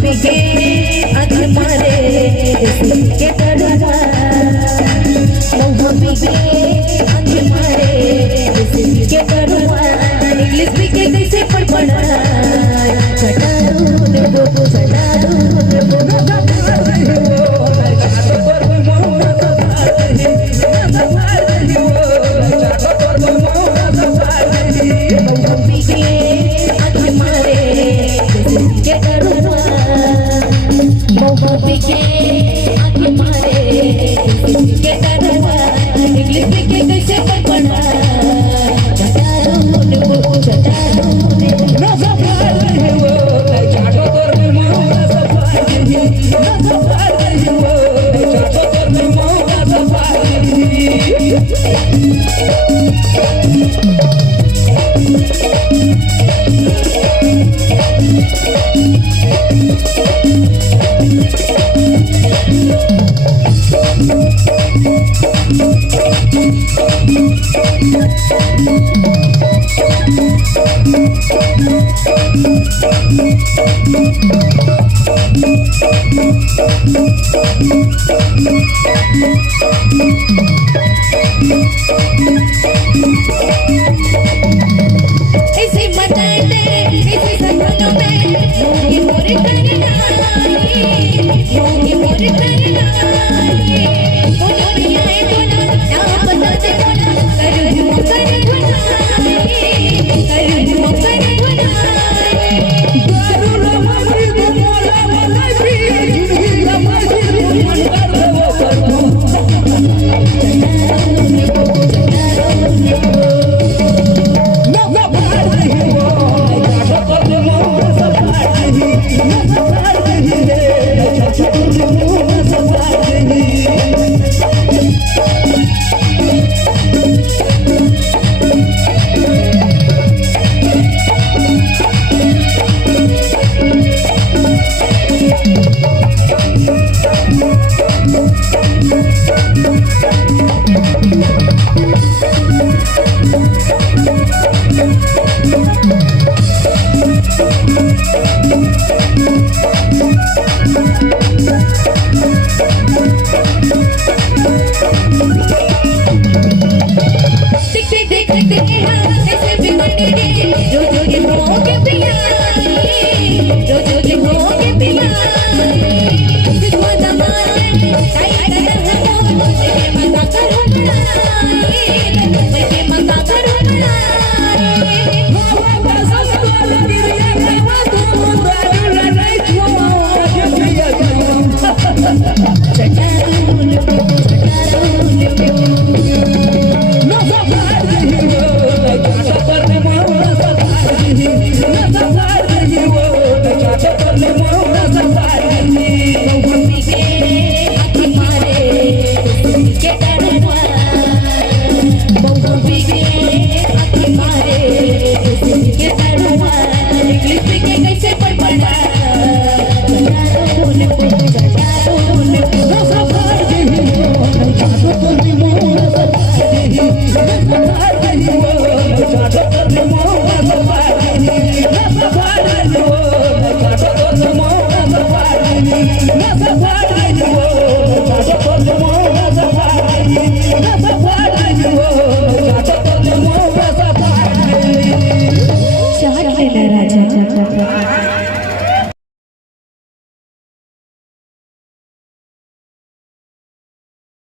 बिके आज मारे के तरुआ बिके आज मारे के तरुआ इंग्लिश बिके कैसे पढ़ना चटारू ने वो चटारू ने वो बिके आज मारे के तरुआ बिके आज मारे के तरुआ इंग्लिश बिके कैसे पढ़ना चटारू ने वो चटारू ने ना सफार नहीं वो चाटो तोर में मोह सफार नहीं ना सफार नहीं वो चाटो तोर में मोह सफार ऐसे बताए ऐसे संभालो में ये मोरे करना ये मोरे करना बोलो भैया है बोला ना पता दे बोला करूँ जो हो के पिया